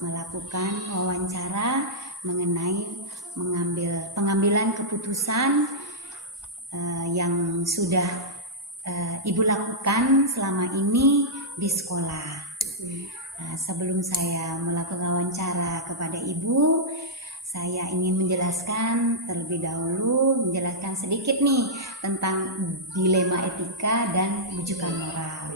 melakukan wawancara mengenai pengambilan keputusan yang sudah Ibu lakukan selama ini di sekolah. Nah, sebelum saya melakukan wawancara kepada Ibu, saya ingin menjelaskan terlebih dahulu, menjelaskan sedikit nih tentang dilema etika dan rujukan moral.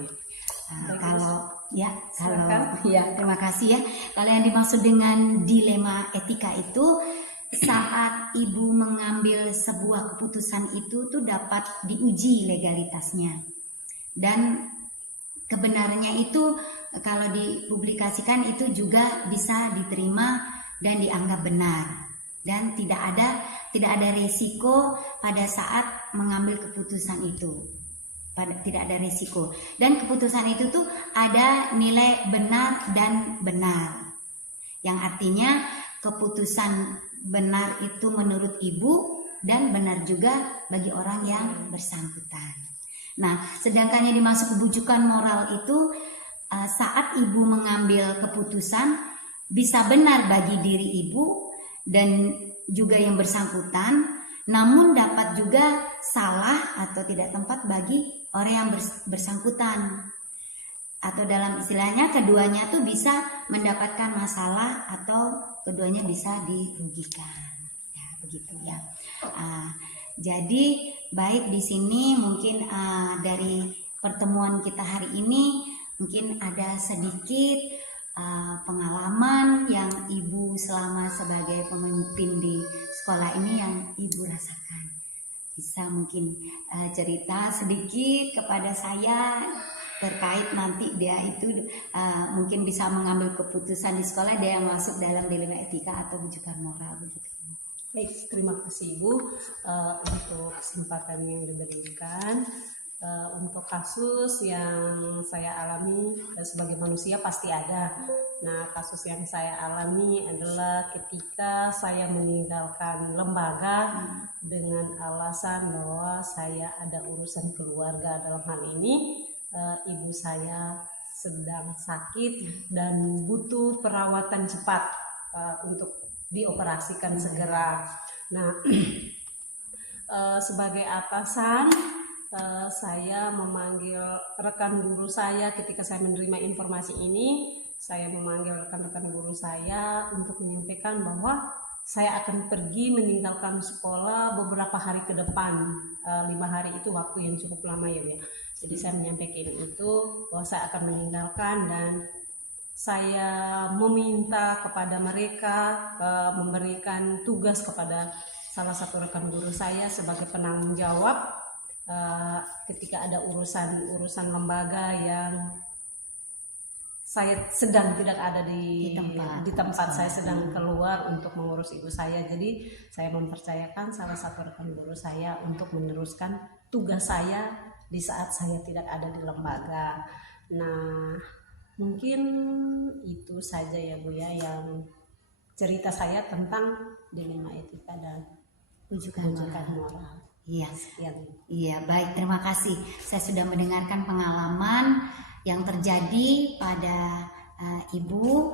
Terima kasih ya. Kalau yang dimaksud dengan dilema etika itu, saat Ibu mengambil sebuah keputusan itu tuh dapat diuji legalitasnya dan kebenarannya itu kalau dipublikasikan itu juga bisa diterima dan dianggap benar dan tidak ada resiko pada saat mengambil keputusan itu. Tidak ada resiko dan keputusan itu tuh ada nilai benar dan benar yang artinya keputusan benar itu menurut Ibu dan benar juga bagi orang yang bersangkutan. Nah, sedangkan yang dimaksud kebujukan moral itu saat Ibu mengambil keputusan bisa benar bagi diri Ibu dan juga yang bersangkutan, namun dapat juga salah atau tidak tepat bagi orang yang bersangkutan. Atau dalam istilahnya keduanya tuh bisa mendapatkan masalah atau keduanya bisa dirugikan. Ya, begitu ya. Jadi baik di sini mungkin dari pertemuan kita hari ini mungkin ada sedikit pengalaman yang Ibu selama sebagai pemimpin di sekolah ini yang Ibu rasakan. Bisa mungkin cerita sedikit kepada saya terkait nanti dia itu mungkin bisa mengambil keputusan di sekolah dia yang masuk dalam dilema etika atau rujukan moral begitu. Baik, terima kasih Ibu untuk kesempatan yang diberikan. Untuk kasus yang saya alami sebagai manusia pasti ada. Nah, kasus yang saya alami adalah ketika saya meninggalkan lembaga dengan alasan bahwa saya ada urusan keluarga. Dalam hal ini ibu saya sedang sakit dan butuh perawatan cepat untuk dioperasikan segera. Nah, sebagai atasan saya memanggil rekan guru saya ketika saya menerima informasi ini. Saya memanggil rekan-rekan guru saya untuk menyampaikan bahwa saya akan pergi meninggalkan sekolah beberapa hari ke depan. 5 hari itu waktu yang cukup lama ya Bu. Jadi saya menyampaikan itu bahwa saya akan meninggalkan dan saya meminta kepada mereka memberikan tugas kepada salah satu rekan guru saya sebagai penanggung jawab ketika ada urusan lembaga yang saya sedang tidak ada di tempat saya sedang keluar untuk mengurus ibu saya. Jadi saya mempercayakan salah satu rekan guru saya untuk meneruskan tugas saya di saat saya tidak ada di lembaga. Nah, mungkin itu saja ya Bu ya yang cerita saya tentang dilema etika dan rujukan moral. Iya, iya, baik, terima kasih. Saya sudah mendengarkan pengalaman yang terjadi pada Ibu.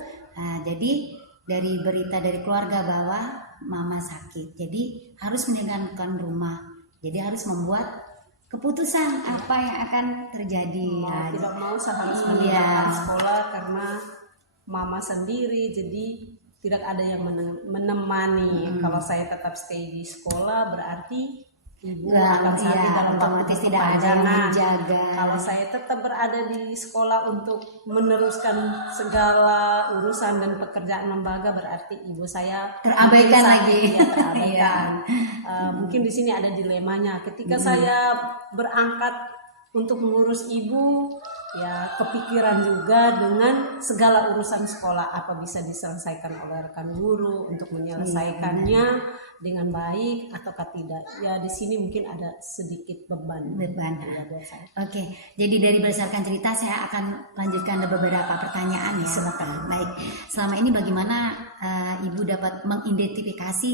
Jadi dari berita dari keluarga bahwa Mama sakit, jadi harus meninggalkan rumah. Jadi harus membuat keputusan apa yang akan terjadi. Tidak mau saya harus meninggalkan sekolah karena Mama sendiri, jadi tidak ada yang menemani. Kalau saya tetap stay di sekolah berarti Ibu akan sakit dalam waktu tidak ada yang menjaga. Kalau saya tetap berada di sekolah untuk meneruskan segala urusan dan pekerjaan lembaga berarti ibu saya terabaikan lagi. Ya, terabaikan. Mungkin di sini ada dilemanya. Ketika saya berangkat untuk mengurus ibu, ya kepikiran juga dengan segala urusan sekolah apa bisa diselesaikan oleh rekan guru untuk menyelesaikannya dengan baik ataukah tidak. Ya di sini mungkin ada sedikit beban ya buat saya. Oke, jadi dari berdasarkan cerita saya akan lanjutkan beberapa pertanyaan ya. Silakan. Baik, selama ini bagaimana Ibu dapat mengidentifikasi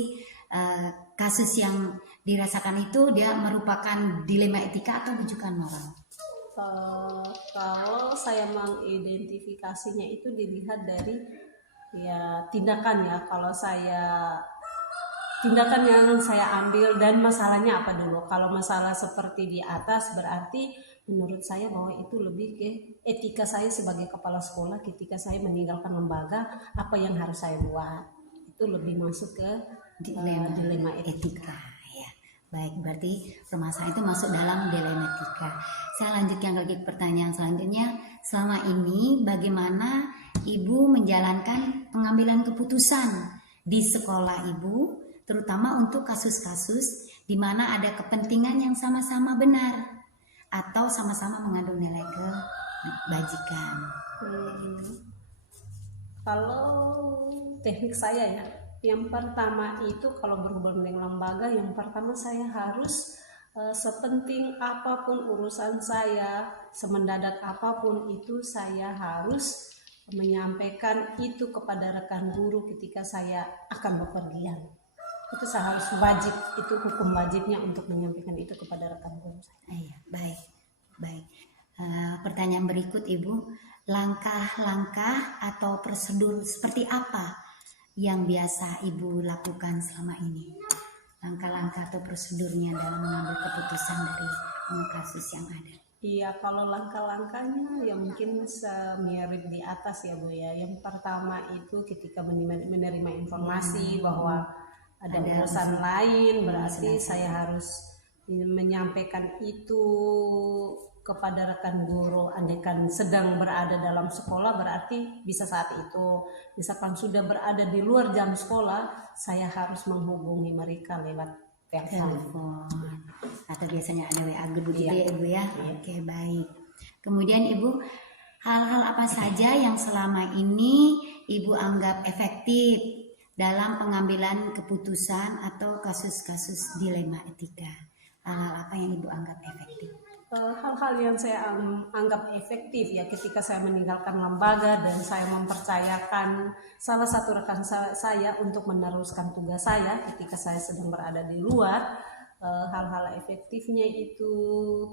kasus yang dirasakan itu dia merupakan dilema etika atau rujukan moral? Kalau saya mengidentifikasinya itu dilihat dari ya tindakan ya, tindakan yang saya ambil dan masalahnya apa dulu. Kalau masalah seperti di atas berarti menurut saya bahwa itu lebih ke etika saya sebagai kepala sekolah ketika saya meninggalkan lembaga, apa yang harus saya buat. Itu lebih masuk ke dilema etika. Ya. Baik, berarti permasalahan itu masuk dalam dilema etika. Saya lanjutkan lagi ke pertanyaan selanjutnya. Selama ini bagaimana Ibu menjalankan pengambilan keputusan di sekolah Ibu, terutama untuk kasus-kasus di mana ada kepentingan yang sama-sama benar atau sama-sama mengandung nilai kebajikan. Kalau teknik saya ya, yang pertama itu kalau berhubungan dengan lembaga, yang pertama saya harus sepenting apapun urusan saya, semendadak apapun itu, saya harus menyampaikan itu kepada rekan guru ketika saya akan bepergian. Itu saya harus wajib, itu hukum wajibnya untuk menyampaikan itu kepada rekan guru saya. Iya, baik. Pertanyaan berikut Ibu, langkah-langkah atau prosedur seperti apa yang biasa Ibu lakukan selama ini? Langkah-langkah atau prosedurnya dalam mengambil keputusan dari kasus yang ada. Iya, kalau langkah-langkahnya ya mungkin semirip di atas ya Bu ya. Yang pertama itu ketika menerima informasi bahwa ada urusan lain, berarti saya harus menyampaikan itu kepada rekan guru. Andaikan sedang berada dalam sekolah berarti bisa saat itu. Misalkan sudah berada di luar jam sekolah, saya harus menghubungi mereka lewat telepon. Atau biasanya ada WA group gitu ya Ibu ya. Oke, baik. Kemudian Ibu, hal-hal apa saja yang selama ini Ibu anggap efektif dalam pengambilan keputusan atau kasus-kasus dilema etika? Hal-hal apa yang Ibu anggap efektif? Hal-hal yang saya anggap efektif ya ketika saya meninggalkan lembaga dan saya mempercayakan salah satu rekan saya untuk meneruskan tugas saya ketika saya sedang berada di luar. Hal-hal efektifnya itu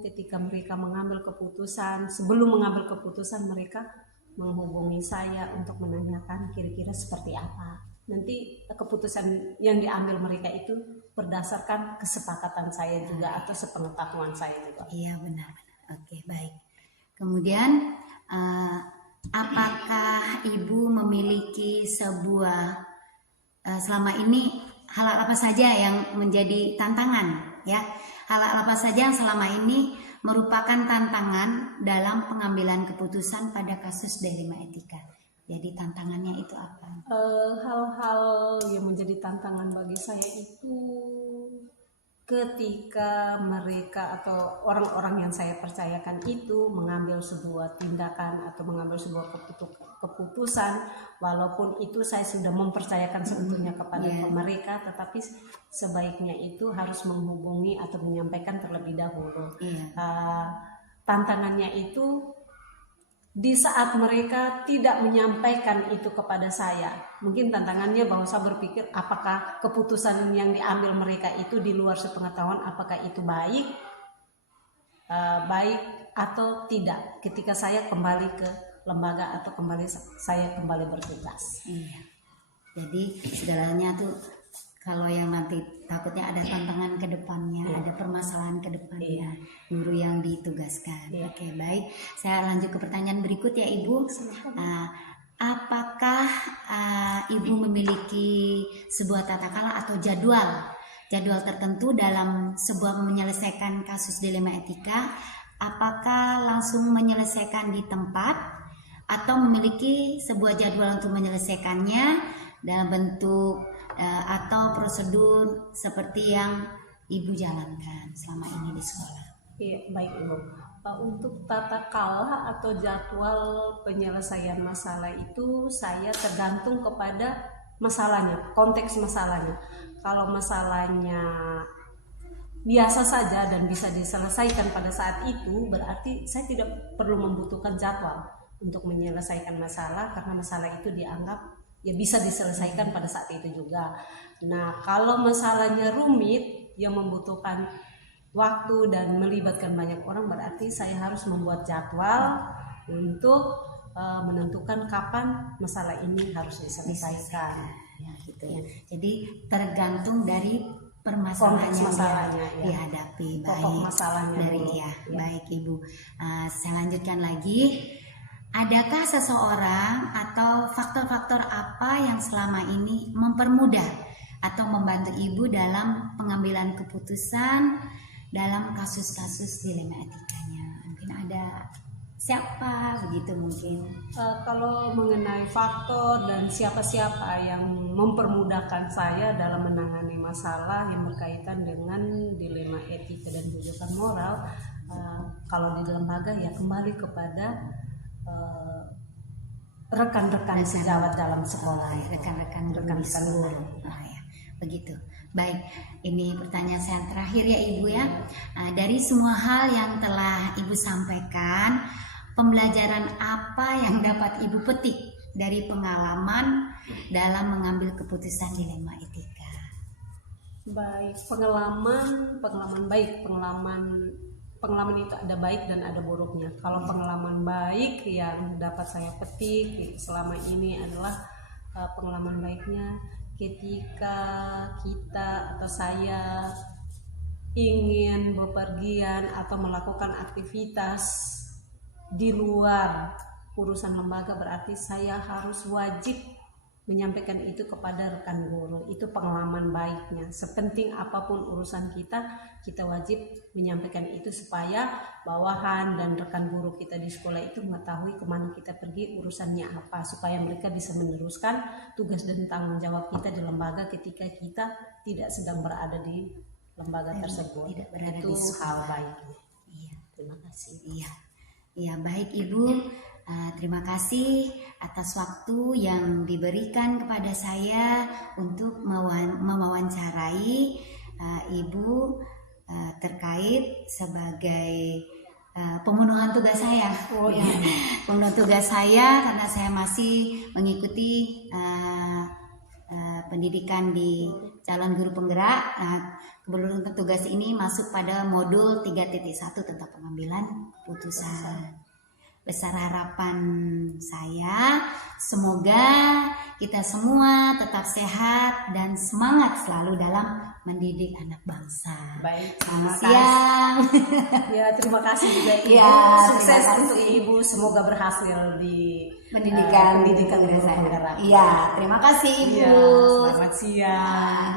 ketika mereka mengambil keputusan, sebelum mengambil keputusan mereka menghubungi saya untuk menanyakan kira-kira seperti apa. Nanti keputusan yang diambil mereka itu berdasarkan kesepakatan saya juga atau sepengetahuan saya juga. Iya, benar. Oke, baik. Kemudian apakah Ibu memiliki sebuah selama ini hal apa saja yang menjadi tantangan ya? Hal apa saja yang selama ini merupakan tantangan dalam pengambilan keputusan pada kasus dilema etika? Jadi tantangannya itu apa? Hal-hal yang menjadi tantangan bagi saya itu ketika mereka atau orang-orang yang saya percayakan itu mengambil sebuah tindakan atau mengambil sebuah keputusan, walaupun itu saya sudah mempercayakan sebetulnya kepada mereka, tetapi sebaiknya itu harus menghubungi atau menyampaikan terlebih dahulu. Tantangannya itu di saat mereka tidak menyampaikan itu kepada saya, mungkin tantangannya bahwa saya berpikir apakah keputusan yang diambil mereka itu di luar sepengetahuan, apakah itu baik atau tidak ketika saya kembali ke lembaga atau saya kembali bertugas. Iya. Jadi segalanya tuh kalau yang nanti takutnya ada tantangan ke depannya, ada permasalahan ke depannya, guru yang ditugaskan. Oke, baik. Saya lanjut ke pertanyaan berikut ya Ibu. Apakah Ibu memiliki sebuah tata cara atau jadwal tertentu dalam sebuah menyelesaikan kasus dilema etika? Apakah langsung menyelesaikan di tempat atau memiliki sebuah jadwal untuk menyelesaikannya dalam bentuk atau prosedur seperti yang Ibu jalankan selama ini di sekolah? Iya, baik Ibu. Untuk tata cara atau jadwal penyelesaian masalah itu saya tergantung kepada masalahnya, konteks masalahnya. Kalau masalahnya biasa saja dan bisa diselesaikan pada saat itu, berarti saya tidak perlu membutuhkan jadwal untuk menyelesaikan masalah karena masalah itu dianggap ya bisa diselesaikan pada saat itu juga. Nah, kalau masalahnya rumit yang membutuhkan waktu dan melibatkan banyak orang, berarti saya harus membuat jadwal untuk menentukan kapan masalah ini harus diselesaikan. Ya, gitu ya. Jadi tergantung dari permasalahannya Konteks masalahnya, yang ya. dihadapi. Pokok Baik masalahnya dari dulu. ya, Ya. baik Ibu. Saya lanjutkan lagi. Adakah seseorang atau faktor-faktor apa yang selama ini mempermudah atau membantu Ibu dalam pengambilan keputusan dalam kasus-kasus dilema etikanya? Mungkin ada siapa begitu mungkin? Kalau mengenai faktor dan siapa-siapa yang mempermudahkan saya dalam menangani masalah yang berkaitan dengan dilema etika dan bujukan moral, kalau di lembaga ya kembali kepada rekan-rekan sejawat dalam sekolah, rekan-rekan guru di rekan-rekan sekolah. guru. Ya, begitu. Baik, ini pertanyaan saya yang terakhir ya Ibu ya. Dari semua hal yang telah Ibu sampaikan, pembelajaran apa yang dapat Ibu petik dari pengalaman dalam mengambil keputusan dilema etika? Baik, pengalaman baik, pengalaman itu ada baik dan ada buruknya. Kalau pengalaman baik yang dapat saya petik selama ini adalah pengalaman baiknya ketika kita atau saya ingin bepergian atau melakukan aktivitas di luar urusan lembaga, berarti saya harus wajib menyampaikan itu kepada rekan guru. Itu pengalaman baiknya. Sepenting apapun urusan kita, kita wajib menyampaikan itu supaya bawahan dan rekan guru kita di sekolah itu mengetahui kemana kita pergi, urusannya apa, supaya mereka bisa meneruskan tugas dan tanggung jawab kita di lembaga ketika kita tidak sedang berada di lembaga tersebut. Tidak berada Itu di sekolah. hal baiknya. Iya. Terima kasih. Iya, iya baik Ibu. Terima kasih atas waktu yang diberikan kepada saya untuk mewawancarai Ibu terkait sebagai pemenuhan tugas saya. Oh, iya. Pemenuhan tugas saya karena saya masih mengikuti pendidikan di calon guru penggerak. Kebetulan tugas ini masuk pada modul 3.1 tentang pengambilan keputusan. Besar harapan saya semoga kita semua tetap sehat dan semangat selalu dalam mendidik anak bangsa. Baik, Selamat terima siang. Ya, terima kasih juga Ibu. Ya, Sukses terima kasih. untuk Ibu. Semoga berhasil di Pendidikan guru saya. penggerak. Iya, terima kasih Ibu. Iya, selamat siang.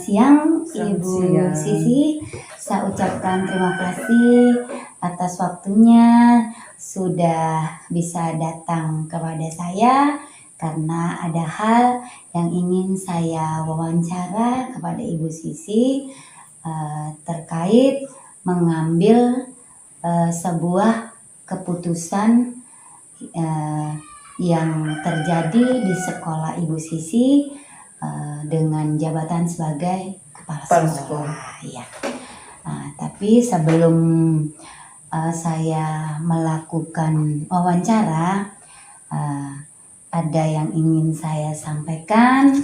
Siang Selamat Ibu siang. Sisi, saya ucapkan terima kasih atas waktunya sudah bisa datang kepada saya karena ada hal yang ingin saya wawancara kepada Ibu Sisi terkait mengambil sebuah keputusan yang terjadi di sekolah Ibu Sisi dengan jabatan sebagai kepala Kepala sekolah. Ya. Tapi sebelum saya melakukan wawancara, ada yang ingin saya sampaikan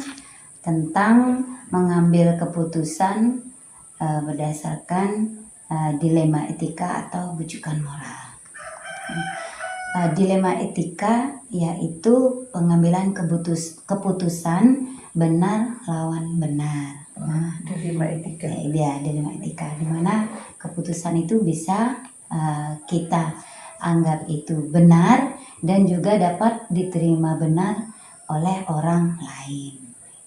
tentang mengambil keputusan berdasarkan dilema etika atau bujukan moral. Dilema etika yaitu pengambilan keputusan benar lawan benar. Dilema etika. Ya, dilema etika, di mana keputusan itu bisa kita anggap itu benar dan juga dapat diterima benar oleh orang lain.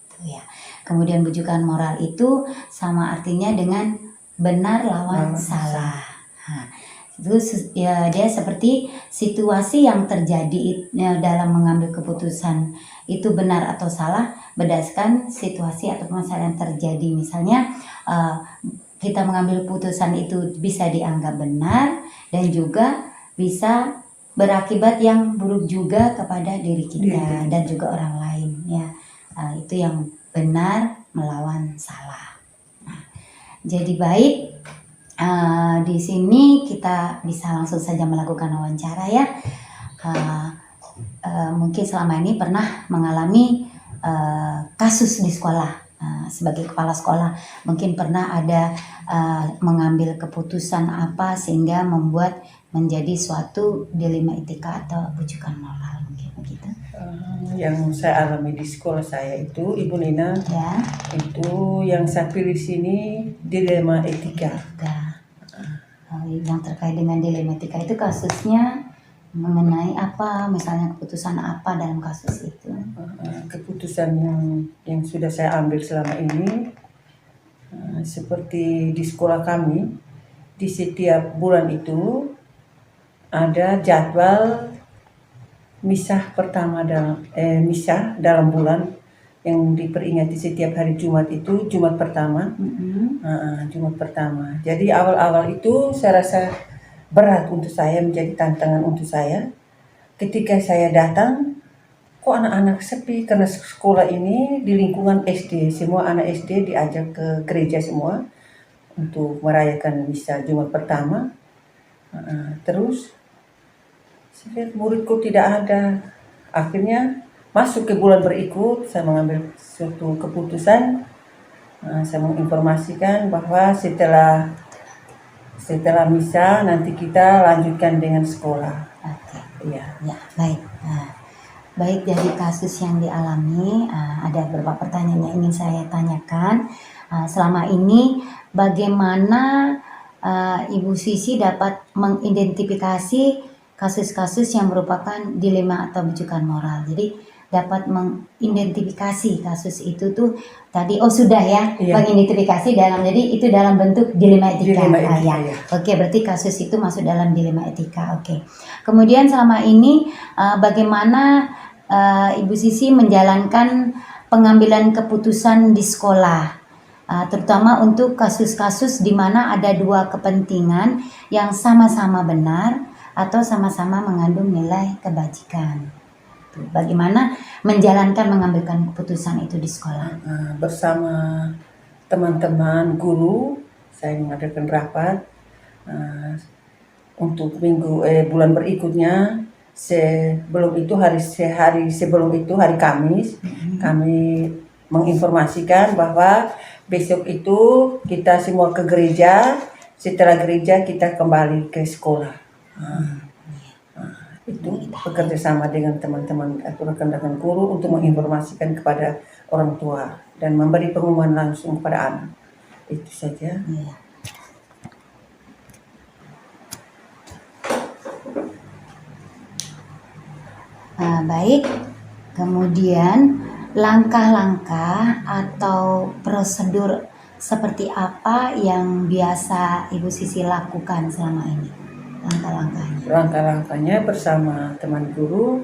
Itu ya. Kemudian bujukan moral itu sama artinya dengan benar lawan salah. Itu ya, dia seperti situasi yang terjadi dalam mengambil keputusan itu benar atau salah berdasarkan situasi atau masalah yang terjadi. Misalnya kita mengambil keputusan itu bisa dianggap benar dan juga bisa berakibat yang buruk juga kepada diri kita dan juga orang lain ya. Itu yang benar melawan salah. Jadi baik, di sini kita bisa langsung saja melakukan wawancara ya. Mungkin selama ini pernah mengalami kasus di sekolah sebagai kepala sekolah mungkin pernah ada mengambil keputusan apa sehingga membuat menjadi suatu dilema etika atau bujukan moral mungkin begitu Yang saya alami di sekolah saya itu, Ibu Nina, ya. itu yang saya pilih di sini dilema etika. Yang terkait dengan dilema etika itu kasusnya mengenai apa, misalnya keputusan apa dalam kasus itu? Keputusan yang sudah saya ambil selama ini, seperti di sekolah kami, di setiap bulan itu ada jadwal misah pertama misah dalam bulan yang diperingati setiap hari Jumat itu Jumat pertama. Jumat pertama. Jadi awal-awal itu saya rasa berat untuk saya, menjadi tantangan untuk saya. Ketika saya datang, kok anak-anak sepi, karena sekolah ini di lingkungan SD, semua anak SD diajak ke gereja semua untuk merayakan misa Jumat pertama. Terus saya lihat muridku tidak ada. Akhirnya masuk ke bulan berikut, saya mengambil suatu keputusan. Saya menginformasikan bahwa setelah misa nanti kita lanjutkan dengan sekolah. Oke. Iya. Ya, baik. Baik, dari kasus yang dialami, ada beberapa pertanyaan yang ingin saya tanyakan. Selama ini bagaimana Ibu Sisi dapat mengidentifikasi kasus-kasus yang merupakan dilema atau bujukan moral? Jadi dapat mengidentifikasi kasus itu tuh tadi sudah ya, Iya. mengidentifikasi jadi itu dalam bentuk dilema etika. Dilema etika, Ya. ya. Oke, berarti kasus itu masuk dalam dilema etika. Oke. Kemudian selama ini bagaimana Ibu Sisi menjalankan pengambilan keputusan di sekolah, terutama untuk kasus-kasus di mana ada dua kepentingan yang sama-sama benar atau sama-sama mengandung nilai kebajikan. Bagaimana menjalankan mengambilkan keputusan itu di sekolah? Bersama teman-teman guru, saya mengadakan rapat untuk bulan berikutnya. Sebelum itu hari sebelum itu hari Kamis, kami menginformasikan bahwa besok itu kita semua ke gereja. Setelah gereja kita kembali ke sekolah. Itu bekerja sama dengan teman-teman atau rekan-rekan guru untuk menginformasikan kepada orang tua dan memberi pengumuman langsung kepada anak. Itu saja. Ya. Baik, kemudian langkah-langkah atau prosedur seperti apa yang biasa Ibu Sisi lakukan selama ini? Langkah-langkahnya. Langkah-langkahnya bersama teman guru,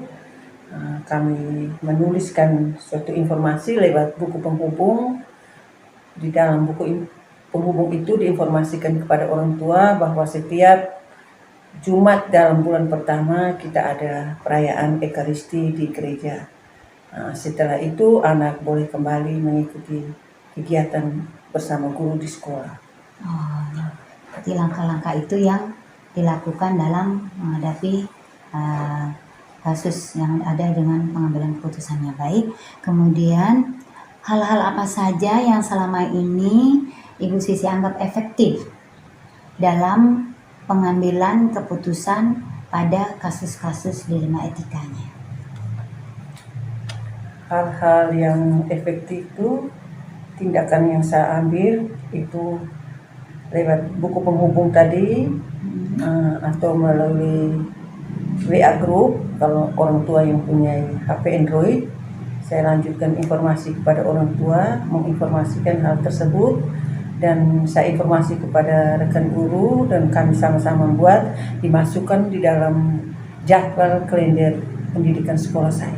kami menuliskan suatu informasi lewat buku penghubung. Di dalam buku penghubung itu diinformasikan kepada orang tua bahwa setiap Jumat dalam bulan pertama kita ada perayaan Ekaristi di gereja. Setelah itu anak boleh kembali mengikuti kegiatan bersama guru di sekolah. Jadi langkah-langkah itu yang dilakukan dalam menghadapi kasus yang ada dengan pengambilan keputusannya. Baik, kemudian hal-hal apa saja yang selama ini Ibu Sisi anggap efektif dalam pengambilan keputusan pada kasus-kasus dilema etikanya? Hal-hal yang efektif itu, tindakan yang saya ambil itu lewat buku penghubung tadi, atau melalui WA group. Kalau orang tua yang punya HP Android, saya lanjutkan informasi kepada orang tua, menginformasikan hal tersebut, dan saya informasi kepada rekan guru, dan kami sama-sama membuat, dimasukkan di dalam jadwal kalender pendidikan sekolah saya.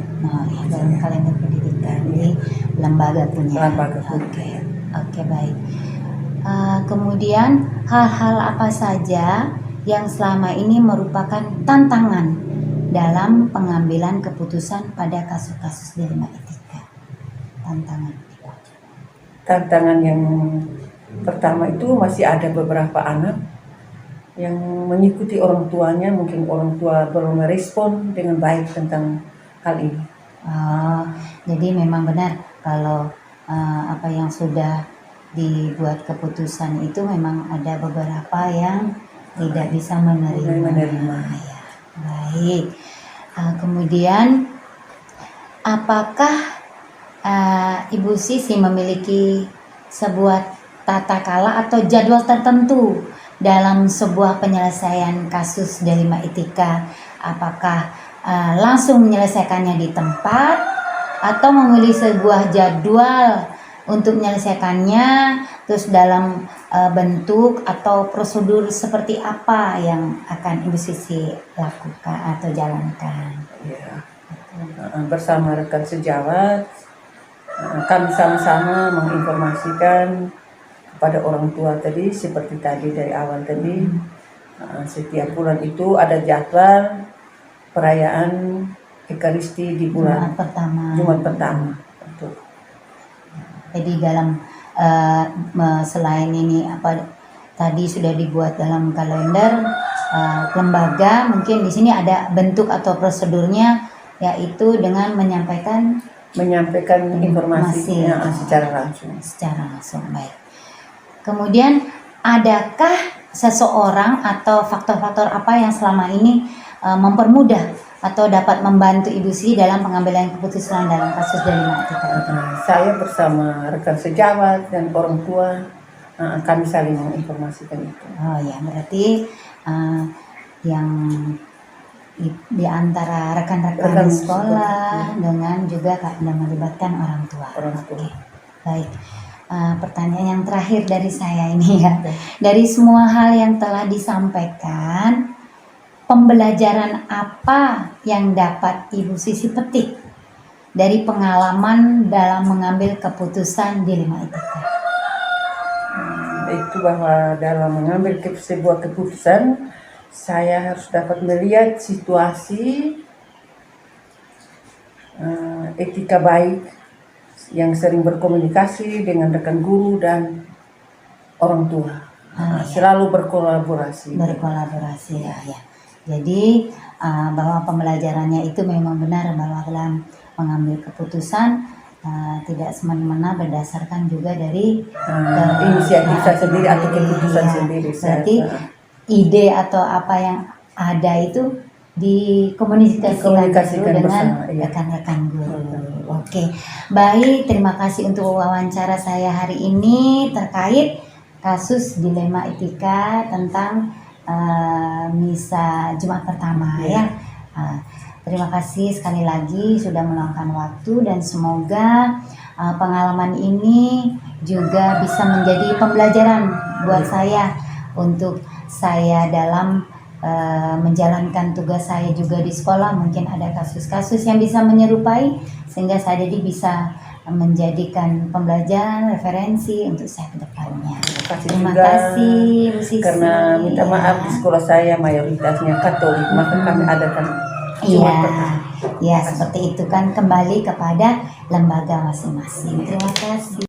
Dalam kalender pendidikan di lembaga punya. Lembaga. Oke, baik. Kemudian hal-hal apa saja yang selama ini merupakan tantangan dalam pengambilan keputusan pada kasus-kasus dilema etika? Tantangan yang pertama itu masih ada beberapa anak yang mengikuti orang tuanya, mungkin orang tua belum merespon dengan baik tentang hal ini. Jadi memang benar kalau apa yang sudah dibuat keputusan itu memang ada beberapa yang tidak bisa menerima. Ya, baik. Kemudian apakah Ibu Sisi memiliki sebuah tata kala atau jadwal tertentu dalam sebuah penyelesaian kasus dilema etika? Apakah langsung menyelesaikannya di tempat atau memilih sebuah jadwal untuk menyelesaikannya, terus dalam bentuk atau prosedur seperti apa yang akan Ibu Sisi lakukan atau jalankan? Ya. Bersama rekan sejawat, kami sama-sama menginformasikan kepada orang tua tadi, seperti tadi dari awal tadi, setiap bulan itu ada jadwal perayaan Ekaristi di bulan Jumat pertama. Betul. Jadi dalam selain ini tadi sudah dibuat dalam kalender lembaga, mungkin di sini ada bentuk atau prosedurnya, yaitu dengan menyampaikan informasinya secara langsung. Baik. Kemudian adakah seseorang atau faktor-faktor apa yang selama ini mempermudah atau dapat membantu Ibu Sisi dalam pengambilan keputusan dalam kasus dilema etika itu? Saya bersama rekan sejawat dan orang tua kami saling menginformasikan itu. Oh ya, berarti yang di antara rekan-rekan di sekolah dengan juga melibatkan orang tua. Oke. Baik. Pertanyaan yang terakhir dari saya ini ya. Dari semua hal yang telah disampaikan, pembelajaran apa yang dapat Ibu Sisi petik dari pengalaman dalam mengambil keputusan dilema etika? Itu bahwa dalam mengambil sebuah keputusan, saya harus dapat melihat situasi etika baik yang sering berkomunikasi dengan rekan guru dan orang tua. Selalu berkolaborasi ya. Jadi bahwa pembelajarannya itu memang benar bahwa dalam mengambil keputusan tidak semena-mena berdasarkan juga dari inisiatif saya sendiri atau keputusan sendiri. Berarti ide atau apa yang ada itu dikomunikasikan dengan rekan-rekan guru. Oke, baik, terima kasih untuk wawancara saya hari ini terkait kasus dilema etika tentang misa Jumat pertama ya. Terima kasih sekali lagi sudah meluangkan waktu dan semoga pengalaman ini juga bisa menjadi pembelajaran buat saya untuk saya dalam menjalankan tugas saya juga di sekolah. Mungkin ada kasus-kasus yang bisa menyerupai sehingga saya jadi bisa menjadikan pembelajaran referensi untuk saya ke depannya. Terima kasih Bu Sisi. Karena minta maaf di sekolah saya mayoritasnya Katolik, maka kami adakan ya seperti itu kan, kembali kepada lembaga masing-masing. Terima kasih.